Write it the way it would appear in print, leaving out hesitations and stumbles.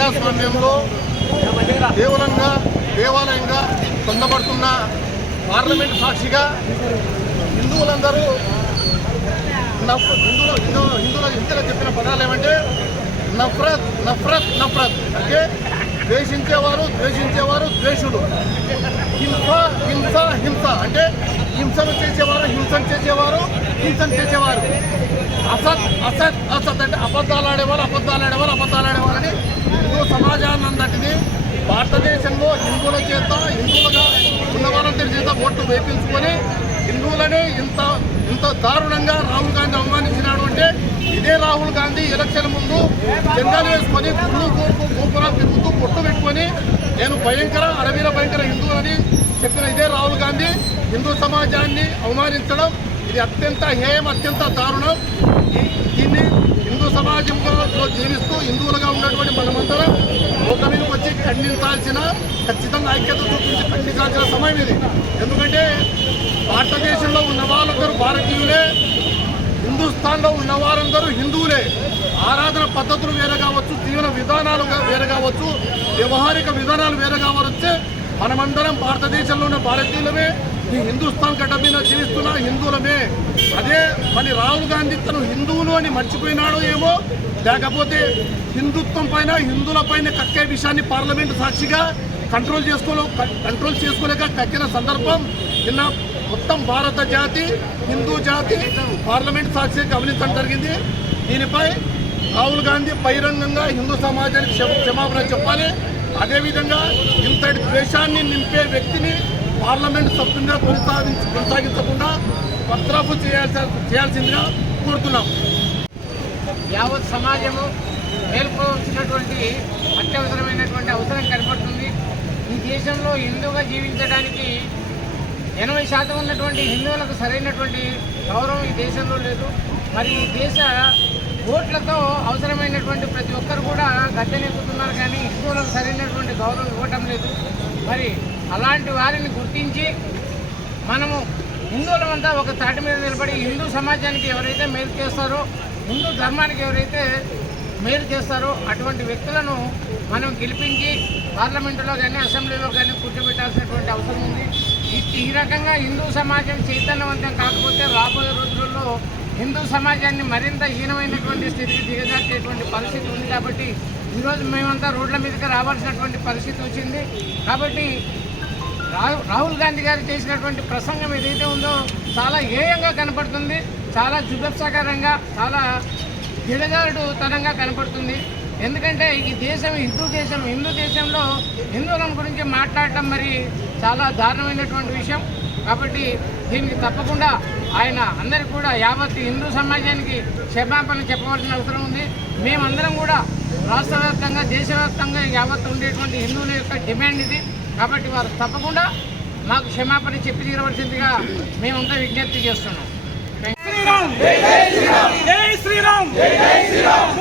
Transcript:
ప్రజాస్వామ్యంలో దేవాలయంగా పొందబడుతున్న పార్లమెంట్ సాక్షిగా హిందువులందరూ హిందువులు చెప్పిన పదాలు ఏమంటే నఫరత్ నఫరత్ నఫరత్ అంటే ద్వేషించేవారు ద్వేషులు, హింస హింస హింస అంటే హింసను చేసేవారు హింసను చేసేవారు, అసత్ అసత్ అసత్ అంటే అబద్ధాలు ఆడేవాళ్ళని హిందూ సమాజాన్ని అందరినీ భారతదేశంలో హిందువులుగా ఉన్న వాళ్ళందరి చేత ఓట్లు వేయించుకొని హిందువులని ఇంత దారుణంగా రాహుల్ గాంధీ అవమానించినాడు అంటే ఇదే రాహుల్ గాంధీ ఎలక్షన్ ముందు జెండాలు వేసుకొని గోపురాలు తిరుగుతూ పొట్టు పెట్టుకొని నేను అరవీర భయంకర హిందువులని చెప్పిన ఇదే రాహుల్ గాంధీ హిందూ సమాజాన్ని అవమానించడం ఇది అత్యంత హేయం, అత్యంత దారుణం. దీన్ని హిందూ సమాజంలో జీవిస్తూ హిందువులుగా ఉన్నటువంటి మనమందరం రోడ్ల మీదకి వచ్చి ఖచ్చితంగా ఐక్యత చూపించి ఖండించాల్సిన సమయం ఇది. ఎందుకంటే భారతదేశంలో ఉన్న వాళ్ళందరూ భారతీయులే, హిందుస్థాన్లో ఉన్న వారందరూ హిందువులే. ఆరాధన పద్ధతులు వేరే కావచ్చు, జీవన విధానాలు వేరే కావచ్చు, వ్యవహారిక విధానాలు వేరే కావచ్చు, మనమందరం భారతదేశంలో ఉన్న భారతీయులమే, ఈ హిందుస్థాన్ గడ్డ మీద జీవిస్తున్న హిందువులమే. అదే మరి రాహుల్ గాంధీ తను హిందువులు అని మర్చిపోయినాడో ఏమో, లేకపోతే హిందుత్వం పైన హిందువుల పైన కక్కే విషయాన్ని పార్లమెంటు సాక్షిగా కంట్రోల్ చేసుకోలేక కక్కిన సందర్భం నిన్న మొత్తం భారత జాతి, హిందూ జాతి పార్లమెంట్ సాక్షిగా గమనించడం జరిగింది. దీనిపై రాహుల్ గాంధీ బహిరంగంగా హిందూ సమాజానికి క్షమాపణ చెప్పాలి. అదేవిధంగా ఇంతటి ద్వేషాన్ని నింపే వ్యక్తిని పార్లమెంట్ సభ్యునిగా కొనసాగించకుండా బర్తరఫ్ చేయాల్సిందిగా కోరుతున్నాం. యావత్ సమాజము మేల్కోవాల్సినటువంటి అత్యవసరమైనటువంటి అవసరం కనపడుతుంది. ఈ దేశంలో హిందువుగా జీవించడానికి 80% ఉన్నటువంటి హిందువులకు సరైనటువంటి గౌరవం ఈ దేశంలో లేదు. మరి ఈ దేశ ఓట్లతో అవసరమైనటువంటి ప్రతి ఒక్కరు కూడా గద్దెనెక్కుతున్నారు, కానీ హిందువులకు సరైనటువంటి గౌరవం ఇవ్వటం లేదు. మరి అలాంటి వారిని గుర్తించి మనము హిందువులమంతా ఒక తాటి మీద నిలబడి హిందూ సమాజానికి ఎవరైతే మేలు చేస్తారో, హిందూ ధర్మానికి ఎవరైతే మేలు చేస్తారో అటువంటి వ్యక్తులను మనం గెలిపించి పార్లమెంటులో కానీ అసెంబ్లీలో కానీ కూర్చోబెట్టాల్సినటువంటి అవసరం ఉంది. ఈ రకంగా హిందూ సమాజం చైతన్యవంతం కాకపోతే రాబోయే రోజుల్లో హిందూ సమాజాన్ని మరింత హీనమైనటువంటి స్థితికి దిగజార్చేటువంటి పరిస్థితి ఉంది. కాబట్టి ఈరోజు మేమంతా రోడ్ల మీదకి రావాల్సినటువంటి పరిస్థితి వచ్చింది. కాబట్టి రాహుల్ గాంధీ గారు చేసినటువంటి ప్రసంగం ఏదైతే ఉందో చాలా హేయంగా కనపడుతుంది, చాలా జుగుప్సాకరంగా, చాలా దిగజారుడుతనంగా కనపడుతుంది. ఎందుకంటే ఈ దేశం హిందూ దేశంలో హిందువుల గురించి మాట్లాడటం మరి చాలా దారుణమైనటువంటి విషయం. కాబట్టి దీనికి తప్పకుండా ఆయన అందరికీ కూడా యావత్ హిందూ సమాజానికి క్షమాపణ చెప్పవలసిన అవసరం ఉంది. మేమందరం కూడా రాష్ట్ర వ్యాప్తంగా, దేశవ్యాప్తంగా యావత్ ఉండేటువంటి హిందువుల యొక్క డిమాండ్ ఇది. కాబట్టి వారు తప్పకుండా మాకు క్షమాపణ చెప్పి తీరవలసిందిగా మేమంతా విజ్ఞప్తి చేస్తున్నాం. జై శ్రీరామ్, జై శ్రీరామ్, జై శ్రీరామ్.